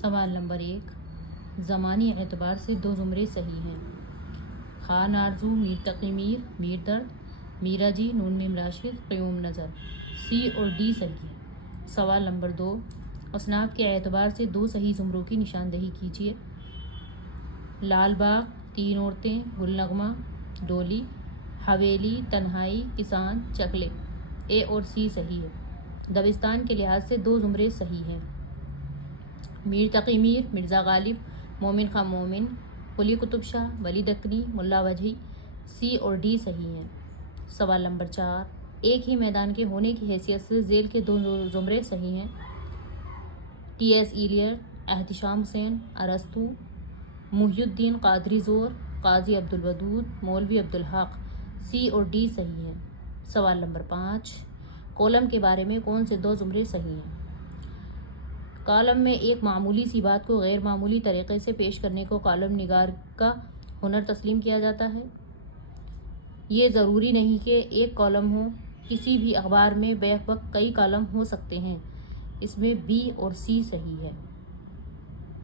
سوال نمبر 1، زمانی اعتبار سے 2 زمرے صحیح ہیں۔ خان آرزو، میر تقی میر، میر درد، میرا جی، نون میم راشد، قیوم نظر۔ سی اور ڈی صحیح ہے۔ سوال نمبر 2، اصناف کے اعتبار سے 2 صحیح زمروں کی نشاندہی کیجیے۔ لال باغ، 3 عورتیں، گل نغمہ، ڈولی، حویلی، تنہائی، کسان، چکلے۔ اے اور سی صحیح ہے۔ دبستان کے لحاظ سے 2 زمرے صحیح ہیں۔ میر تقی میر، مرزا غالب، مومن خاں مومن، قلی قطب شاہ، ولی دکنی، ملا وجہی۔ سی اور ڈی صحیح ہیں۔ سوال نمبر 4، ایک ہی میدان کے ہونے کی حیثیت سے ذیل کے 2 زمرے صحیح ہیں۔ ٹی ایس ایلیٹ، احتشام حسین، ارسطو، محی الدین قادری زور، قاضی عبدالودود، مولوی عبدالحق۔ سی اور ڈی صحیح ہیں۔ سوال نمبر 5، کالم کے بارے میں کون سے 2 زمرے صحیح ہیں؟ کالم میں ایک معمولی سی بات کو غیر معمولی طریقے سے پیش کرنے کو کالم نگار کا ہنر تسلیم کیا جاتا ہے۔ یہ ضروری نہیں کہ ایک کالم ہو، کسی بھی اخبار میں بیک وقت کئی کالم ہو سکتے ہیں۔ اس میں بی اور سی صحیح ہے۔